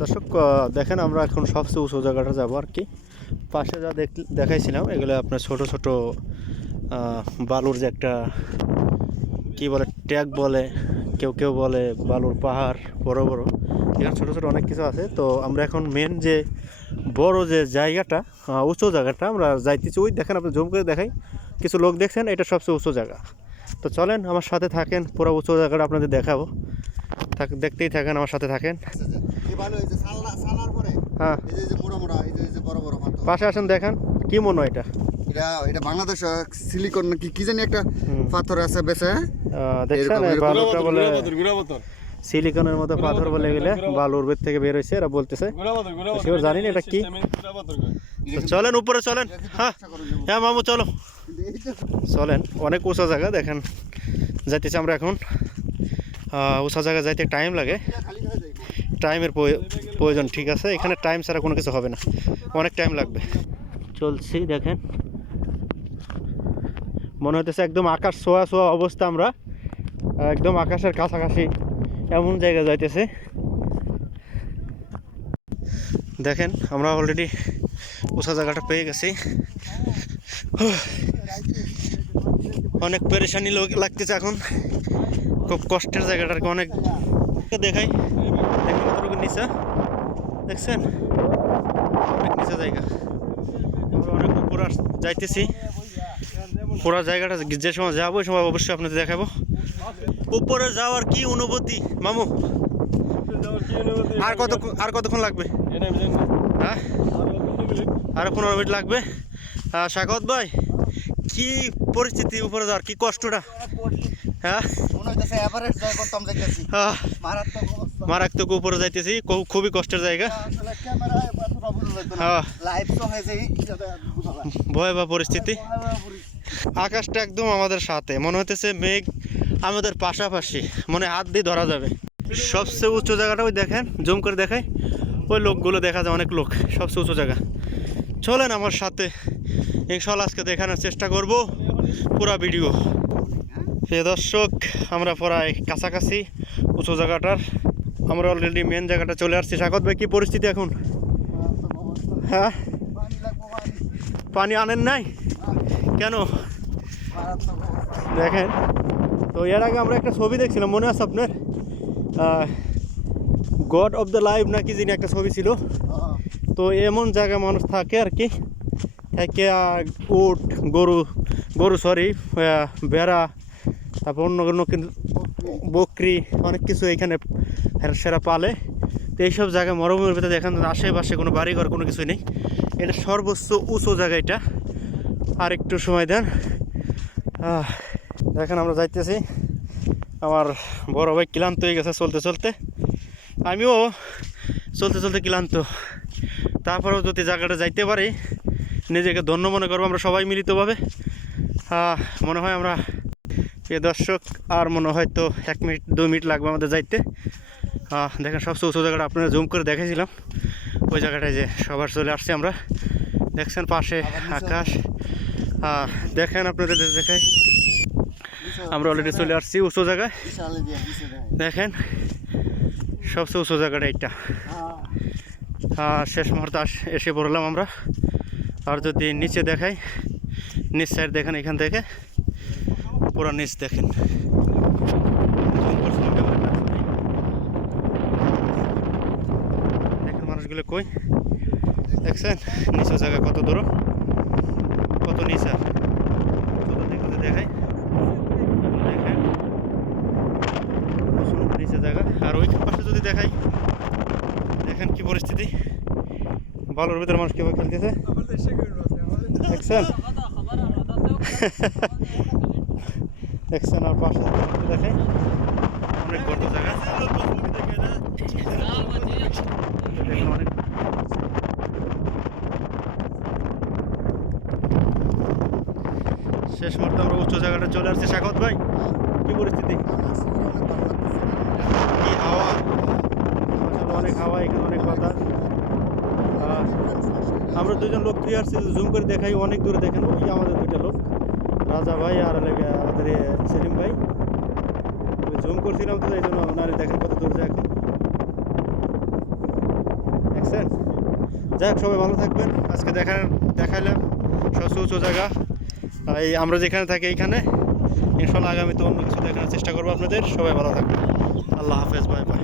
দর্শক দেখেন আমরা এখন সবচেয়ে উঁচু জায়গাটা যাবো আর কি। পাশে যা দেখাইছিলাম এগুলো আপনার ছোট ছোট বালুর যে একটা কি বলে ট্যাগ বলে, কেউ কেউ বলে বালুর পাহাড়, বড় বড় এখানে ছোট ছোট অনেক কিছু আছে। তো আমরা এখন মেন যে বড় যে জায়গাটা, উঁচু জায়গাটা আমরা যাইতেছি। ওই দেখেন, আপনি জুম করে দেখাই, কিছু লোক দেখছেন, এটা সবচেয়ে উঁচু জায়গা। তো চলেন আমার সাথে থাকেন, পুরো উঁচু জায়গাটা আপনাদের দেখাবো। দেখতেই থাকেন, আমার সাথে থাকেন। হ্যাঁ, পাশে আসেন, দেখান কি মনে হয় এটা। এটা বাংলাদেশ সিলিকন নাকি কি জানি একটা পাথর আছে বেছে। দেখছেন বালুটা বলে সিলিকনের মতো পাথর বলে গেলে বালুর বেদ থেকে বের হয়েছে, এরা বলতেছে। শিওর জানি না এটা কি। চলেন উপরে চলেন। হ্যাঁ হ্যাঁ মামু চলো, চলেন। অনেক উঁচা জায়গা দেখেন, যাইতেছি আমরা এখন। উঁচা জায়গা যাইতে টাইম লাগে, টাইমের প্রয়োজন। ঠিক আছে, এখানে টাইম ছাড়া কোনো কিছু হবে না, অনেক টাইম লাগবে। চলছি দেখেন, মনে হতেছে একদম আকাশ ছোঁয়া ছোঁয়া অবস্থা। আমরা একদম আকাশের কাছাকাছি এমন জায়গা যাইতেছে। দেখেন আমরা অলরেডি উঁচা জায়গাটা পেয়ে গেছি। অনেক পেরেশানি লাগতেছে এখন, খুব কষ্টের জায়গাটার অনেক দেখাই। দেখেন নিচা, দেখছেন অনেক নিচা জায়গা। আমরা অনেক উপর যাইতেছি। পুরো জায়গাটা যে সময় যাবো ওই সময় অবশ্যই আপনাদের দেখাবো। উপরে যাওয়ার কি অনুভূতি মামু? আর কতক্ষণ লাগবে? হ্যাঁ, আরো 15 মিনিট লাগবে। সাখাওয়াত ভাই, কি পরিস্থিতি উপরে যাওয়ার, কি কষ্টটা? হ্যাঁ, মারাত্মক উপরে যাইতেছি, খুবই কষ্টের জায়গা। ভয়াবহ পরিস্থিতি। আকাশটা একদম আমাদের সাথে, মনে হতেছে মেঘ আমাদের পাশাপাশি, মনে হাত দিয়ে ধরা যাবে। সবচেয়ে উঁচু জায়গাটা ওই দেখেন, জুম করে দেখাই, ওই লোকগুলো দেখা যায়, অনেক লোক। সবচেয়ে উঁচু জায়গা, চলেন আমার সাথে, ইনশাল্লাহ আজকে দেখানোর চেষ্টা করব পুরা ভিডিও। প্রিয় দর্শক, আমরা প্রায় কাছাকাছি উঁচু জায়গাটার। আমরা অলরেডি মেন জায়গাটা চলে আসছি। সাখাওয়াত ভাই, কি পরিস্থিতি এখন? হ্যাঁ, পানি আনেন নাই কেন? দেখেন, তো এর আগে আমরা একটা ছবি দেখছিলাম, মনে আছে আপনার? গড অফ দ্য লাইফ নাকি যিনি একটা ছবি ছিল। তো এমন জায়গায় মানুষ থাকে আর কি, থাকে উট, গরু সরি, বেড়া, তারপর অন্য অন্য বকরি, অনেক কিছু এখানে সেরা পালে। তো এইসব জায়গায় মরুভূমির ভিতরে দেখেন আশেপাশে কোনো বাড়িঘর কোনো কিছুই নেই। এটা সর্বোচ্চ উঁচু জায়গা এটা। আর একটু সময় দেন। দেখেন আমরা যাইতেছি, আমার বড় ভাই ক্লান্ত হয়ে গেছে চলতে চলতে, আমিও চলতে চলতে ক্লান্ত। তারপরেও যদি জায়গাটা যাইতে পারি নিজেকে ধন্য মনে করবো আমরা সবাই মিলিতভাবে। মনে হয় আমরা, প্রিয় দর্শক, আর মনে হয় তো 1 মিনিট 2 মিনিট লাগবে আমাদের যাইতে। দেখেন সবচেয়ে উঁচু জায়গাটা আপনারা জুম করে দেখাইছিলাম, ওই জায়গাটায় যে সবার চলে আসছি আমরা। দেখছেন পাশে আকাশ, দেখেন আপনাদের দেখাই, আমরা অলরেডি চলে আসছি উঁচু জায়গায়। দেখেন সবচেয়ে উঁচু জায়গাটা এইটা। শেষ মুহূর্তে এসে পড়লাম আমরা। আর যদি নিচে দেখাই, নিচ সাইড দেখেন, এখান থেকে পুরো নিচ দেখেন। দেখেন মানুষগুলো কই, দেখছেন নিচু জায়গা কত দূর, কত নিচা, দেখাই দেখেন নিচে জায়গা। আর ওই পাশে যদি দেখাই, দেখেন কি পরিস্থিতি, বালুর ভিতরে মানুষ কিভাবে খেলতেছে, দেখছেন দেখছেন। আর পাশে দেখাই অনেক গর্ত জায়গা, অনেক। শেষ মুহূর্তে আমরা উচ্চ জায়গাটা চলে আসছি। সাখাওয়াত ভাই, কি পরিস্থিতি, কি হাওয়া, অনেক হাওয়া, এখানে অনেক বাতাস। আমরা দুজন লোক দিয়ে আসছি, জুম করে দেখাই, অনেক দূরে দেখেন, ওই আমাদের দুইটা লোক, রাজা ভাই আর আমাদের সেলিম ভাই। জুম করছিলাম তো এই জন্য, দেখেন কত দূর যায় এখন। দেখছেন? যাই হোক, সবাই ভালো থাকবেন। আজকে দেখাইলাম সবচেয়ে উঁচু জায়গা এই আমরা যেখানে থাকি এইখানে। ইনশাল্লাহ আগামীতে অন্য কিছু দেখানোর চেষ্টা করবো আপনাদের। সবাই ভালো থাকবেন। আল্লাহ হাফেজ, বাই বাই।